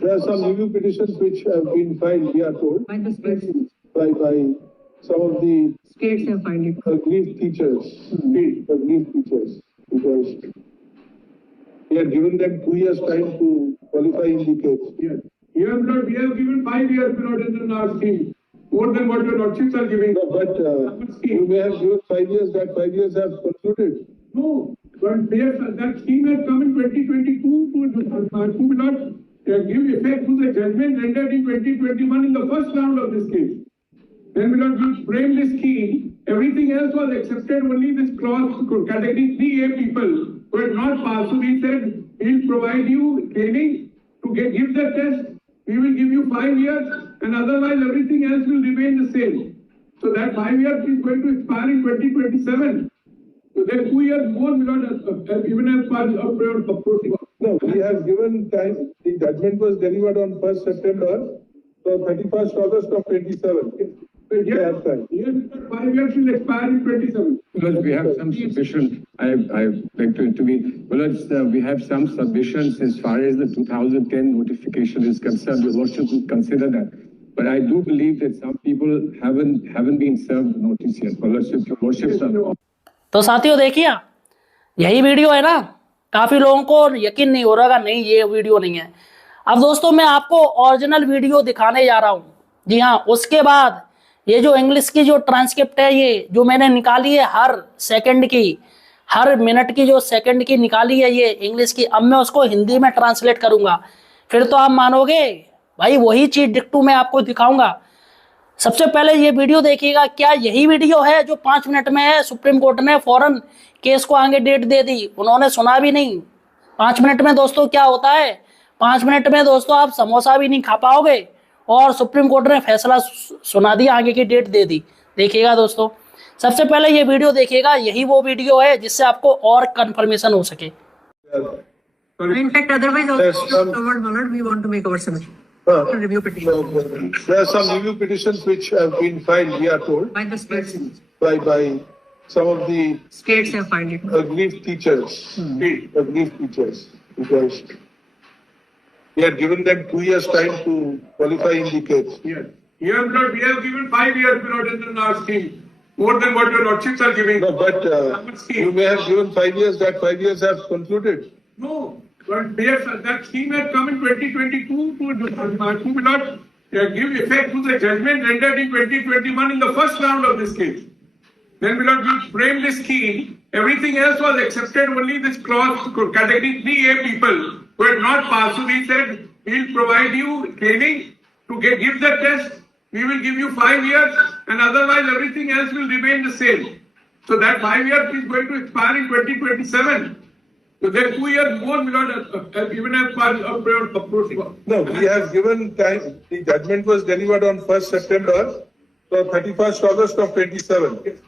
There are some review petitions which have been filed, we are told, by the states. by some of the States have filed it. aggrieved teachers, because we have given them 2 years time to qualify in the case. Yes. We have given 5 years period in our scheme, more than what your lordships are giving. No, but you may have given 5 years, that 5 years have concluded. No, but that scheme has come in 2022 to not give effect to the judgment rendered in 2021 in the first round of this case. Then we framed this scheme, everything else was accepted, only this clause category 3A people who had not passed. So we said, we'll provide you training to give the test, we will give you 5 years, and otherwise everything else will remain the same. So that 5 years is going to expire in 2027. So there are 2 years more, even as far as approach. No, we have given time, the judgment was delivered on 1st September, so 31st August of 27. Yes, 5 years will expire in 27. Because we have some submission, I beg to intervene. Well, we have some submissions as far as the 2010 notification is concerned. Your Lordship will consider that. But I do believe that some people haven't been served notice yet. Your Lordship. तो साथियों देखिए, यही video है ना, काफ़ी लोगों को यकीन नहीं हो रहा नहीं ये वीडियो नहीं है। अब दोस्तों मैं आपको ओरिजिनल वीडियो दिखाने जा रहा हूँ। जी हाँ, उसके बाद ये जो इंग्लिश की जो ट्रांसक्रिप्ट है, ये जो मैंने निकाली है हर सेकंड की, हर मिनट की जो सेकंड की निकाली है ये इंग्लिश की, अब मैं उसको हिंदी में ट्रांसलेट करूँगा, फिर तो आप मानोगे भाई वही चीज़ डिक्टू मैं आपको दिखाऊँगा। सबसे पहले ये वीडियो देखिएगा, क्या यही वीडियो है जो 5 मिनट में है? सुप्रीम कोर्ट ने फौरन केस को आगे डेट दे दी, उन्होंने सुना भी नहीं। 5 मिनट में दोस्तों क्या होता है, 5 मिनट में दोस्तों आप समोसा भी नहीं खा पाओगे, और सुप्रीम कोर्ट ने फैसला सुना दिया, आगे की डेट दे दी। देखिएगा दोस्तों, सबसे पहले ये वीडियो देखिएगा, यही वो वीडियो है जिससे आपको और कंफर्मेशन हो सके। In fact, otherwise also covered, my lord, we want to make our submission. Review petition. There are some review petitions which have been filed, we are told, By the states. by some of the States have filed it. aggrieved teachers, because we have given them 2 years time to qualify in the case. Yes. We have given 5 years period in our scheme, more than what your lordships are giving. No, but you may have given 5 years, that 5 years have concluded. No, but that scheme has come in 2022 to not give effect to the judgment rendered in 2021 in the first round of this case. Then we framed this scheme, everything else was accepted, only this clause category 3A people who had not passed. So we said, we'll provide you training to give the test, we will give you 5 years, and otherwise everything else will remain the same. So that 5 years is going to expire in 2027. So there are 2 years more, even as far as approach. No, we have given time, the judgment was delivered on 1st September, so 31st August of 27.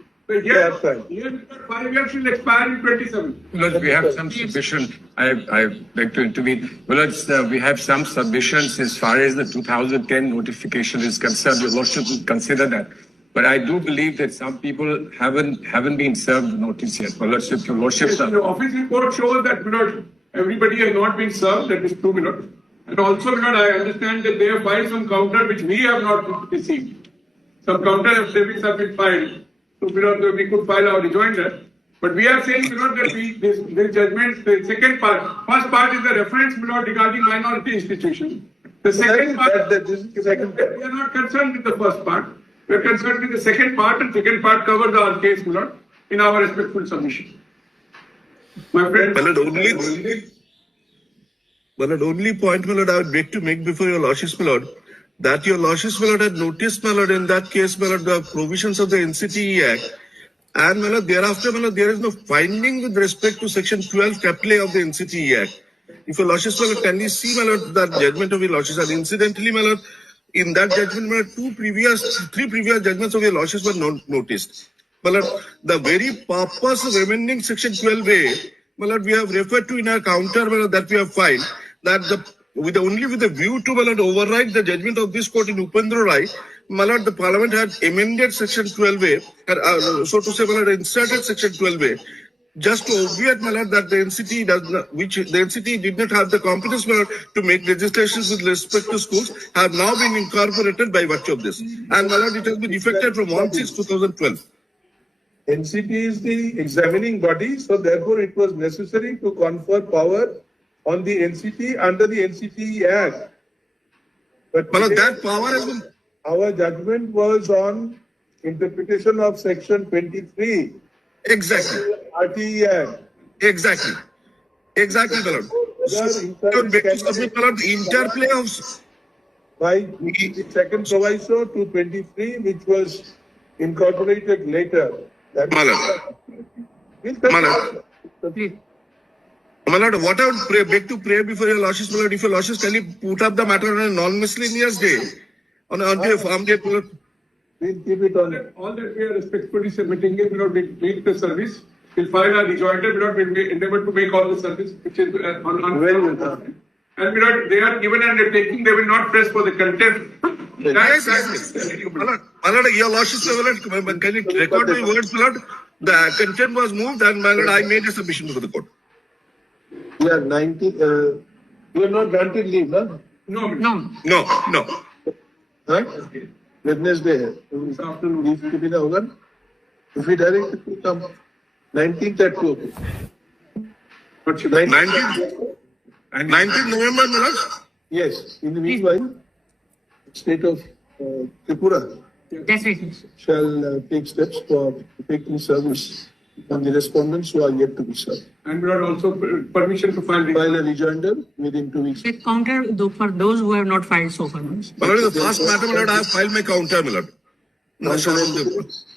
Yes, 5 years will expire in 27. Well, we have some submission, I beg to intervene. Well, we have some submissions as far as the 2010 notification is concerned. Your Lordship will consider that. But I do believe that some people haven't been served notice yet. Your Lordship. Yes, the office report shows that everybody has not been served, that is true. And also I understand that they have filed some counter which we have not received. Some counter affidavits have been filed. So we could file our rejoinder. But we are saying that this judgment, the second part, first part is the reference regarding minority institutions. The second part, we are not concerned with the first part. We are concerned with the second part, and second part covers our case, in our respectful submission. My friend. Only point, my lord, I would beg to make before your Lordships, my lord, that your Lordships, my lord, had noticed, my lord, in that case, my lord, the provisions of the NCTE Act, and my lord, thereafter, my lord, there is no finding with respect to section 12, capital A of the NCTE Act. If your Lordships, my lord, can you see, my lord, that judgment of your Lordships, and incidentally, my lord, in that judgment, my lord, three previous judgments of your Lordships were noticed. My lord, the very purpose of amending section 12A, my lord, we have referred to in our counter, my lord, that we have filed, that with the view to, my lord, override the judgment of this court in Upendra Rai, my lord, the Parliament had amended section 12A, so to say, my lord, inserted section 12A, just to obviate, my lord, that the NCT does not, which the NCT did not have the competence, my lord, to make registrations with respect to schools, have now been incorporated by virtue of this. And my lord, it has been effected from 1/6/2012. NCT is the examining body, so therefore it was necessary to confer power on the NCT under the NCT Act. But My lord, today, that power has been, our judgment was on interpretation of section 23, exactly, RTE Act. exactly, my lord. So, my lord, the interplay of, By the second proviso to 23, which was incorporated later. That my lord, my lord. Please. My lord, what I would beg to pray before your lordships, my lord, if your lordships can you put up the matter on a non-miscellaneous day, on a farm day, my lord. We'll keep it on. All that we are respectfully submitting it, we will make the service. We'll file our rejoinder, we will be endeavor to make all the service, which is on. Very good. And we not, they are given undertaking, they will not press for the contempt. Yes, my lord, your lordships, my lord, can you record my words, my lord? The content was moved and my lord, I made a submission to the court. Yeah, 90, you are not granted leave, no? No, No. No. Huh? Wednesday है इस afternoon leave के बिना होगा ना? If we direct it to come 19th at 2 o'clock. but she- 19th November, my lord. Yes, in the meanwhile, state of Tripura Yes, please. shall take steps for taking service on the respondents who are yet to be served. and we are also permission to file. File a rejoinder within 2 weeks. With counter for those who have not filed so far. My lord, the first matter, my lord, I have filed my counter, my lord. No, sir.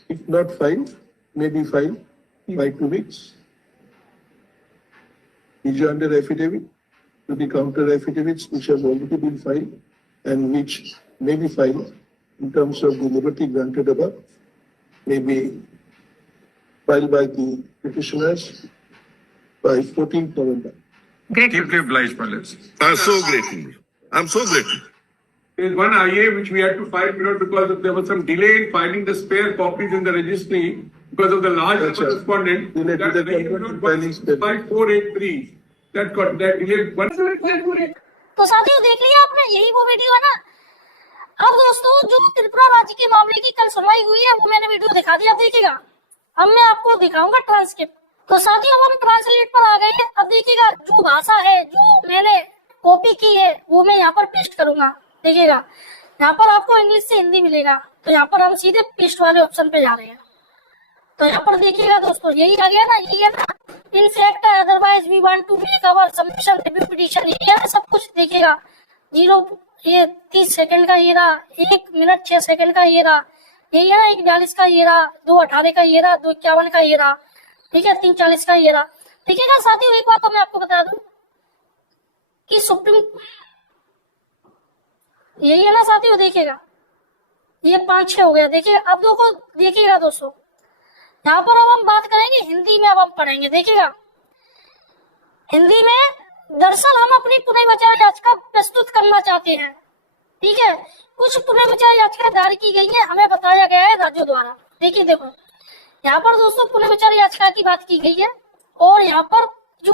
If not filed, may be filed by 2 weeks. Rejoinder affidavit to the counter affidavits which have already been filed and which may be filed in terms of the liberty granted above, may be filed by the petitioners by 14th November. Great. Deeply obliged, my lords. I'm so grateful. I'm so grateful. There is one IA which we had to file, because there was some delay in filing the spare copies in the registry because of the large That's number right. of respondents. Delay to That the delay convent filing spare. 5483. That got that delay. तो साथियों देख लिया आपने, यही वो video है ना। अब दोस्तों जो त्रिपुरा राज्य के मामले की कल सुनवाई हुई है वो मैंने वीडियो दिखा दिया, देखिएगा। अब मैं आपको दिखाऊंगा ट्रांसक्रिप्ट। तो साथियों अब हम ट्रांसलेट पर आ गए हैं। अब देखिएगा जो भाषा है जो मैंने कॉपी की है वो मैं यहाँ पर पेस्ट करूंगा, देखिएगा। यहाँ पर आपको इंग्लिश से हिंदी मिलेगा, तो यहाँ पर हम सीधे पेस्ट वाले ऑप्शन पे जा रहे हैं। तो यहाँ पर देखिएगा दोस्तों, यही आ गया ना, यही है ना। In fact otherwise we want to make our submission review petition, ये है ना सब कुछ, देखिएगा। 0 30 सेकंड का ये रहा, 1 मिनट 6 सेकंड का ये रहा, यही है ना। 1:42 का ये रहा, 2:18 का ये रहा, 2:51 का ये रहा, ठीक है, 3:40 का ये रहा, ठीक है ना साथियों। एक बात तो मैं आपको बता दूं कि सुप्रीम, यही है ना साथियों, देखिएगा ये 5-6 हो गया। देखिए अब देखिएगा दोस्तों, यहाँ पर अब हम बात करेंगे हिंदी में। अब हम पढ़ेंगे, देखिएगा हिंदी में। दरअसल हम अपनी पुनर्विचार याचिका प्रस्तुत करना चाहते हैं, ठीक है। कुछ पुनर्विचार याचिका दायर की गई है, हमें बताया गया है राज्यों द्वारा। देखिए देखो यहाँ पर दोस्तों पुनर्विचार याचिका की बात की गई है, और यहाँ पर जो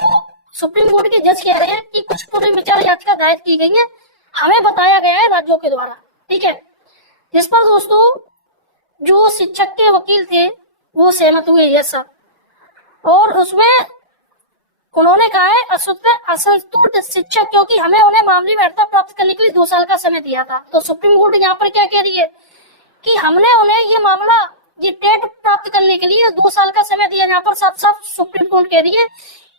सुप्रीम कोर्ट के जज कह रहे हैं कि कुछ पुनर्विचार याचिका दायर की गई है, हमें बताया गया है राज्यों के द्वारा, ठीक है। जिस पर दोस्तों जो शिक्षक के वकील थे वो सहमत हुए, यस सर। और उसमें उन्होंने कहा है असंतुष्ट शिक्षक, क्योंकि हमें उन्हें मामले में अर्हता प्राप्त करने के लिए 2 साल का समय दिया था। तो सुप्रीम कोर्ट यहाँ पर क्या कह रही है कि हमने उन्हें ये मामला, ये टेट प्राप्त करने के लिए 2 साल का समय दिया। यहाँ पर साफ साफ सुप्रीम कोर्ट कह रही है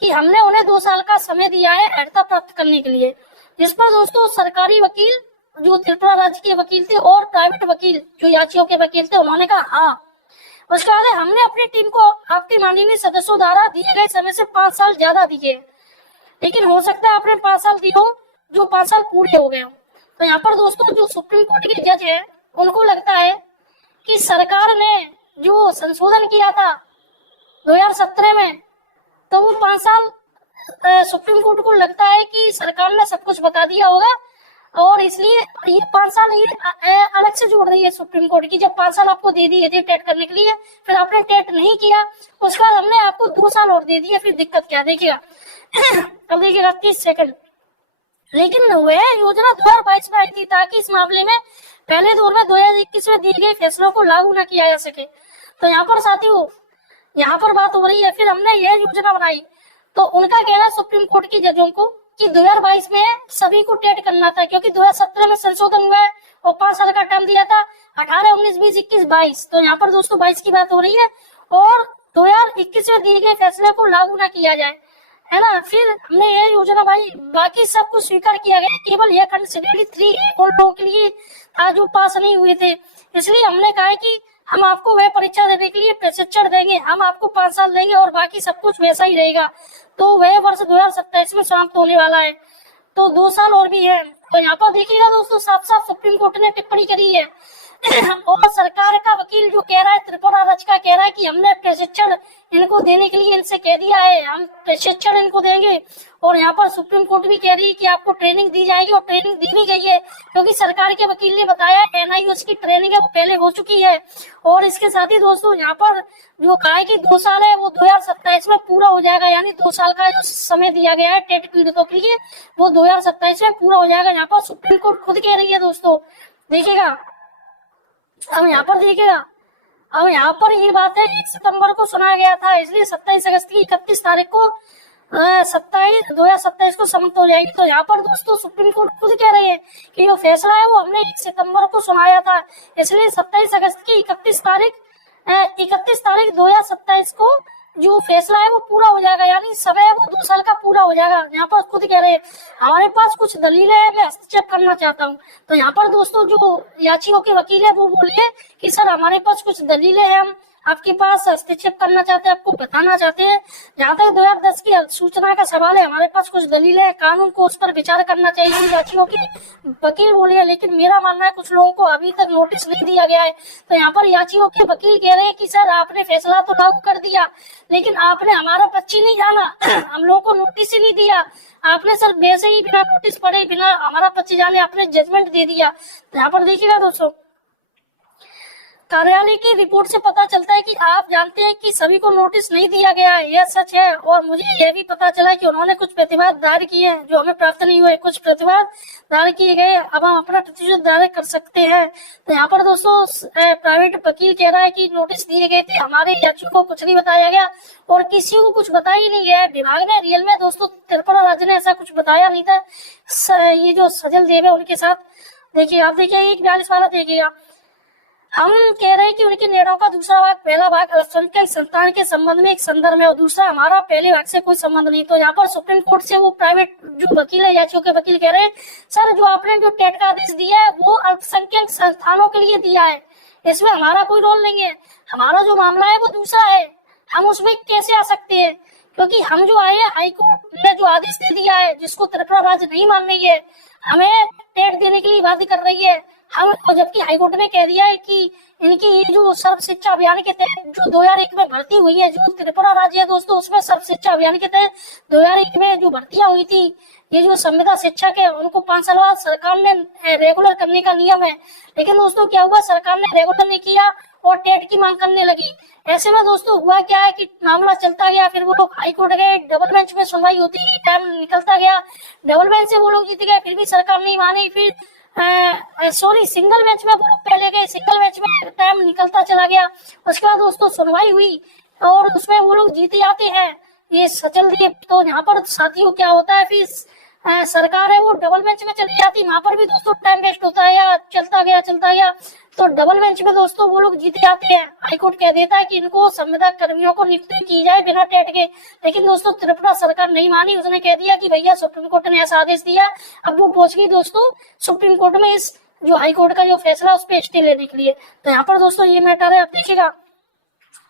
कि हमने उन्हें 2 साल का समय दिया है अर्हता प्राप्त करने के लिए। जिस पर दोस्तों सरकारी वकील जो त्रिपुरा राज्य के वकील थे और प्राइवेट वकील जो याचिकाओं के वकील थे, उन्होंने कहा हाँ। उसके बाद हमने अपनी टीम को आपके माननीय सदस्यों द्वारा दिए गए समय से 5 साल ज्यादा दिए, लेकिन हो सकता है आपने 5 साल दिए हो जो 5 साल पूरे हो गए हो। तो यहाँ पर दोस्तों जो सुप्रीम कोर्ट के जज है उनको लगता है कि सरकार ने जो संशोधन किया था 2017 में, तो वो 5 साल सुप्रीम कोर्ट को लगता है कि सरकार ने सब कुछ बता दिया होगा और इसलिए ये 5 साल ये अलग से जोड़ रही है सुप्रीम कोर्ट की। जब 5 साल आपको दे दिए थे टेट करने के लिए, फिर आपने टेट नहीं किया, उसके बाद हमने आपको 2 साल और दे दिया, फिर दिक्कत क्या देखिएगा। अब देखिएगा 30 सेकंड। लेकिन वह योजना 2022 में आई थी ताकि इस मामले में पहले दौर में 2021 में दिए गए फैसलों को लागू न किया जा सके। तो यहाँ पर साथियों, यहाँ पर बात हो रही है, फिर हमने यह योजना बनाई। तो उनका कहना है सुप्रीम कोर्ट की जजों को कि 2022 में सभी को टेट करना था, क्योंकि 2017 में संशोधन हुआ है और 5 साल का टर्म दिया था, 18, 19, 20, 21, 22। तो यहाँ पर दोस्तों 22 की बात हो रही है और 2021 में दिए गए फैसले को लागू न किया जाए, है ना। फिर हमने ये योजना भाई बाकी सब कुछ स्वीकार किया गया, केवल यह खंड शेड्यूल 3 उन लोगों के लिए था जो पास नहीं हुए थे। इसलिए हमने कहा है कि हम आपको वह परीक्षा देने के लिए प्रशिक्षण देंगे, हम आपको 5 साल देंगे और बाकी सब कुछ वैसा ही रहेगा। तो वह वर्ष 2027 में समाप्त होने वाला है, तो 2 साल और भी है। तो यहाँ पर देखिएगा दोस्तों, साफ साफ सुप्रीम कोर्ट ने टिप्पणी करी है। और सरकार का वकील जो कह रहा है, त्रिपुरा राज्य का कह रहा है कि हमने प्रशिक्षण इनको देने के लिए इनसे कह दिया है, हम प्रशिक्षण इनको देंगे। और यहाँ पर सुप्रीम कोर्ट भी कह रही है कि आपको ट्रेनिंग दी जाएगी, और ट्रेनिंग दी भी गई है, क्योंकि सरकार के वकील ने बताया NIOS की ट्रेनिंग है वो पहले हो चुकी है। और इसके साथ ही दोस्तों यहाँ पर जो कहा है कि 2 साल है वो 2027 में पूरा हो जाएगा, यानी 2 साल का जो समय दिया गया है टेट पीड़ितों के लिए वो 2027 में पूरा हो जाएगा। यहाँ पर सुप्रीम कोर्ट खुद कह रही है दोस्तों, देखिएगा। अब यहाँ पर देखिएगा, अब यहाँ पर ये बात है 1 सितंबर को सुनाया गया था, इसलिए 27 अगस्त की 31 तारीख को 2027 को समाप्त हो जाएगी। तो यहाँ पर दोस्तों सुप्रीम कोर्ट खुद कह रहे हैं कि जो फैसला है वो हमने 1 सितंबर को सुनाया था, इसलिए 27 अगस्त की 31 तारीख 2027 को जो फैसला है वो पूरा हो जाएगा, यानी समय वो 2 साल का पूरा हो जाएगा। यहाँ पर खुद कह रहे हैं हमारे पास कुछ दलीलें हैं, मैं हस्तक्षेप करना चाहता हूँ। तो यहाँ पर दोस्तों जो याचिकाओं के वकील है वो बोले कि सर हमारे पास कुछ दलीलें हैं, हम आपके पास हस्तक्षेप करना चाहते हैं, आपको बताना चाहते हैं। जहाँ तक 2010 की सूचना का सवाल है, हमारे पास कुछ दलीलें हैं, कानून को उस पर विचार करना चाहिए, याचिकाओं के वकील बोले हैं। लेकिन मेरा मानना है कुछ लोगों को अभी तक नोटिस नहीं दिया गया है। तो यहाँ पर याचिकाओं के वकील कह रहे हैं कि सर आपने फैसला तो लागू कर दिया, लेकिन आपने हमारा पक्ष ही नहीं जाना, हम लोगों को नोटिस ही नहीं दिया। आपने सर वैसे ही बिना नोटिस पढ़े, बिना हमारा पक्ष जाने आपने जजमेंट दे दिया। तो यहाँ पर देखिएगा दोस्तों, कार्यालय की रिपोर्ट से पता चलता है कि आप जानते हैं कि सभी को नोटिस नहीं दिया गया है, यह सच है। और मुझे यह भी पता चला कि उन्होंने कुछ प्रतिवाद दायर किए हैं जो हमें प्राप्त नहीं हुए, कुछ प्रतिवाद दायर किए गए, अब हम अपना प्रतिशत दायर कर सकते हैं। तो यहाँ पर दोस्तों प्राइवेट वकील कह रहा है कि नोटिस दिए गए थे, हमारे याचिकों को कुछ नहीं बताया गया और किसी को कुछ बताया ही नहीं गया। विभाग ने रियल में दोस्तों त्रिपुरा राज्य ने ऐसा कुछ बताया नहीं था। ये जो सजल देव है उनके साथ देखिए, आप देखिए 142 वाला देखिएगा, हम कह रहे हैं कि उनके निर्णयों का दूसरा भाग पहला भाग अल्पसंख्यक संतान के संबंध में एक संदर्भ है और दूसरा हमारा पहले भाग से कोई संबंध नहीं। तो यहाँ पर सुप्रीम कोर्ट से वो प्राइवेट जो वकील है, याचिकाओं के वकील कह रहे हैं सर जो आपने जो टेट का आदेश दिया है वो अल्पसंख्यक संस्थानों के लिए दिया है, इसमें हमारा कोई रोल नहीं है, हमारा जो मामला है वो दूसरा है, हम उसमें कैसे आ सकते हैं? क्योंकि हम जो आए हाईकोर्ट ने जो आदेश दे दिया है जिसको त्रिपुरा राज्य नहीं मान रही है, हमें टेट देने के लिए बाध्य कर रही है हम, जबकि हाईकोर्ट ने कह दिया है कि इनकी ये जो सर्व शिक्षा अभियान के तहत जो 2001 में भर्ती हुई है, जो त्रिपुरा राज्य है दोस्तों उसमें सर्व शिक्षा अभियान के तहत 2001 में जो भर्तियां हुई थी, ये जो संविदा शिक्षक है उनको 5 साल बाद सरकार ने रेगुलर करने का नियम है। लेकिन दोस्तों क्या हुआ, सरकार ने रेगुलर नहीं किया और टेट की मांग करने लगी। ऐसे में दोस्तों हुआ क्या है कि मामला चलता गया, फिर वो लोग हाईकोर्ट गए, डबल बेंच में सुनवाई होती गई, टाइम निकलता गया, डबल बेंच से वो लोग जीत गए, फिर भी सरकार नहीं मानी, फिर सिंगल बेंच में वो लोग पहले गए, सिंगल बेंच में टाइम निकलता चला गया। उसके बाद दोस्तों सुनवाई हुई और उसमें वो लोग जीते जाते हैं, ये सचल दिए। तो यहाँ पर साथियों क्या होता है, फिर सरकार है वो डबल बेंच में चली जाती, वहां पर भी दोस्तों टाइम वेस्ट होता है या चलता गया। तो डबल बेंच में दोस्तों वो लोग जीते जाते हैं। हाईकोर्ट कह देता है कि इनको संविदा कर्मियों को नियुक्त की जाए बिना टेट के, लेकिन दोस्तों त्रिपुरा सरकार नहीं मानी, उसने कह दिया कि भैया सुप्रीम कोर्ट ने ऐसा आदेश दिया। अब वो पहुंच गई दोस्तों सुप्रीम कोर्ट में इस जो हाईकोर्ट का जो फैसला उस पर स्टे लेने के लिए। तो यहाँ पर दोस्तों ये मैटर है, अब देखिएगा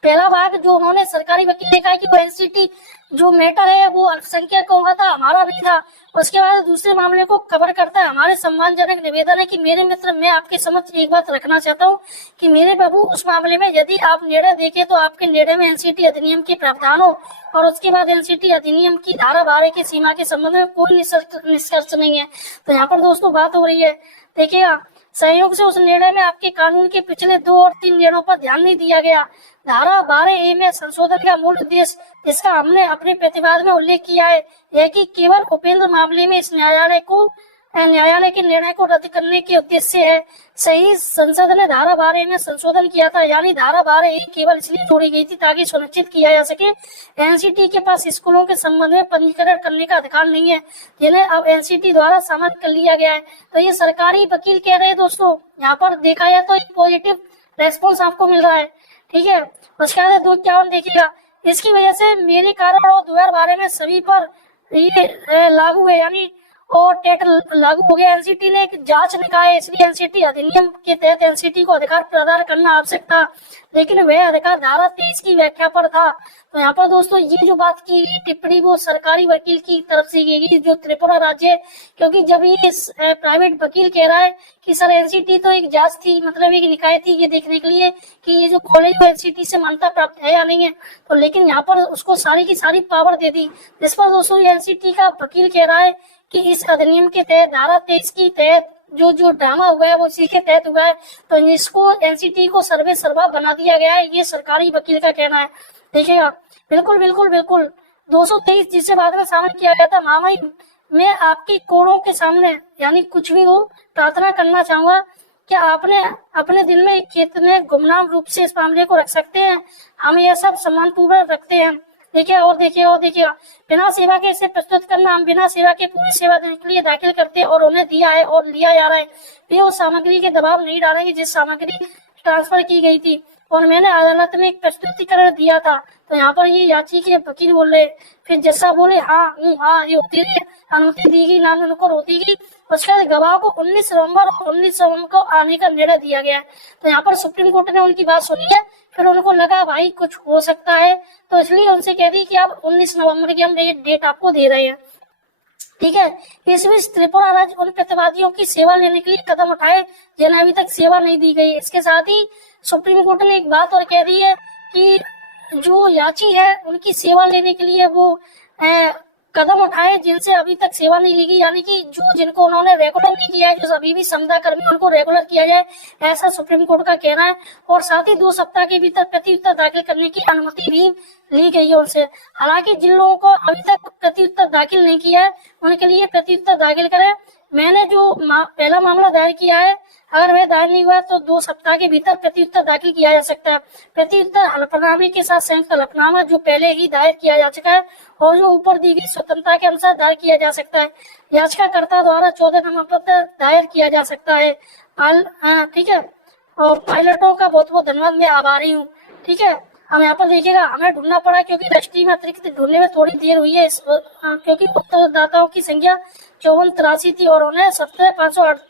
पहला भाग जो उन्होंने सरकारी वकील ने कहा कि वो एनसीटी जो मैटर है वो अल्पसंख्यकों का था, हमारा नहीं था। उसके बाद दूसरे मामले को कवर करता है। हमारे सम्मानजनक निवेदन है कि मेरे मित्र, मैं आपके समक्ष एक बात रखना चाहता हूँ कि मेरे बाबू, उस मामले में यदि आप निर्णय देखें तो आपके निर्णय में एनसीटी अधिनियम के प्रावधान हो और उसके बाद एनसीटी अधिनियम की धारा 12 की सीमा के संबंध में कोई निष्कर्ष नहीं है। तो यहाँ पर दोस्तों बात हो रही है, देखिएगा, संयोग से उस निर्णय में आपके कानून के पिछले 2 और 3 निर्णयों पर ध्यान नहीं दिया गया। धारा 12A में संशोधन का मूल उद्देश्य, जिसका हमने अपने प्रतिवाद में उल्लेख किया है, यह कि केवल उपेंद्र मामले में इस न्यायालय के निर्णय को रद्द करने के उद्देश्य से है। सही संसद ने धारा 12A में संशोधन किया था, यानी धारा 12A केवल इसलिए जोड़ी गई थी ताकि सुनिश्चित किया जा सके एनसीटी के पास स्कूलों के संबंध में पंजीकरण करने का अधिकार नहीं है, जिन्हें अब एनसीटी द्वारा शामिल कर लिया गया है। तो ये सरकारी वकील कह रहे हैं दोस्तों। यहाँ पर देखा जाए तो एक पॉजिटिव रेस्पॉन्स आपको मिल रहा है, ठीक है। उसके बाद 251 देखिएगा, इसकी वजह से मेरे कारण और 2012 में सभी पर ये लागू है, यानी और टेट लागू हो गया। एनसीटी ने एक जांच निकाय है, इसलिए एनसीटी अधिनियम के तहत एनसीटी को अधिकार प्रदान करना आवश्यक था, लेकिन वह अधिकार धारा 23 की व्याख्या पर था। तो यहाँ पर दोस्तों ये जो बात की टिप्पणी वो सरकारी वकील की तरफ से की गई जो त्रिपुरा राज्य है, क्योंकि जब ये प्राइवेट वकील कह रहा है कि सर एनसीटी तो एक जांच थी, मतलब एक निकाय थी ये देखने के लिए कि ये जो कॉलेज है एनसीटी से मान्यता प्राप्त है या नहीं है, तो लेकिन यहाँ पर उसको सारी की सारी पावर दे दी। जिस पर दोस्तों एनसीटी का वकील कह रहा है कि इस अधिनियम के तहत धारा 23 की तहत जो ड्रामा हुआ है वो इसी के तहत हुआ है, तो इसको एनसीटी को सर्वे सर्वा बना दिया गया है, ये सरकारी वकील का कहना है। देखिएगा, बिल्कुल बिल्कुल बिल्कुल 223 जिसे बाद में शामिल किया गया था। मामाई, मैं आपकी कोड़ों के सामने, यानी कुछ भी हो, प्रार्थना करना चाहूंगा कि आपने अपने दिल में कितने गुमनाम रूप से इस मामले को रख सकते हैं, हम यह सब सम्मानपूर्वक रखते हैं। देखिए और बिना सेवा के इसे प्रस्तुत करना, हम बिना सेवा के पूरी सेवा देने के लिए दाखिल करते हैं और उन्हें दिया है और लिया जा रहा है। वे उस सामग्री के दबाव नहीं डालेंगे जिस सामग्री ट्रांसफर की गई थी और मैंने अदालत में एक प्रस्तुतिकरण दिया था। तो यहाँ पर ये याची के वकील बोल रहे, फिर जैसा बोले हाँ ये होती रही, अनुमति दी गई, नाम उनको रोती गई। उसके बाद गवाह को 19 नवंबर और 19 नवंबर को आने का निर्णय दिया गया है। तो यहाँ पर सुप्रीम कोर्ट ने उनकी बात सुनी है, फिर उनको लगा भाई कुछ हो सकता है, तो इसलिए उनसे कह दी कि आप 19 नवंबर की हम डेट आपको दे रहे हैं, ठीक है। इस बीच त्रिपुरा राज्य उन प्रतिवादियों की सेवा लेने के लिए कदम उठाए जिन्हें अभी तक सेवा नहीं दी गई। इसके साथ ही सुप्रीम कोर्ट ने एक बात और कह दी है कि जो याची है उनकी सेवा लेने के लिए वो कदम उठाए जिनसे अभी तक सेवा नहीं ली गई, यानी कि जिनको उन्होंने रेगुलर नहीं किया है, जो अभी भी संविदा कर्मी उनको रेगुलर किया जाए, ऐसा सुप्रीम कोर्ट का कहना है। और साथ ही 2 सप्ताह के भीतर प्रत्युत्तर दाखिल करने की अनुमति भी ली गई है उनसे। हालांकि जिन लोगों को अभी तक प्रत्युत्तर दाखिल नहीं किया है उनके लिए प्रत्युत्तर दाखिल करें। मैंने जो पहला मामला दायर किया है, अगर वह दायर नहीं हुआ तो 2 सप्ताह के भीतर प्रत्युत्तर दाखिल किया जा सकता है। प्रत्युत्तर हलफनामे के साथ संयुक्त हलफनामा जो पहले ही दायर किया जा चुका है और जो ऊपर दी गई स्वतंत्रता के अनुसार दायर किया जा सकता है। याचिकाकर्ता द्वारा 14 नवंबर तक दायर किया जा सकता है। ठीक है, और पायलटों का बहुत बहुत धन्यवाद, मैं आभारी हूँ। ठीक है, हम यहाँ पर देखिएगा, हमें ढूंढना पड़ा क्योंकि रजिस्ट्री में अतिरिक्त ढूंढने में थोड़ी देर हुई है, क्योंकि उत्तरदाताओं की संख्या 5483 थी और उन्हें 17,508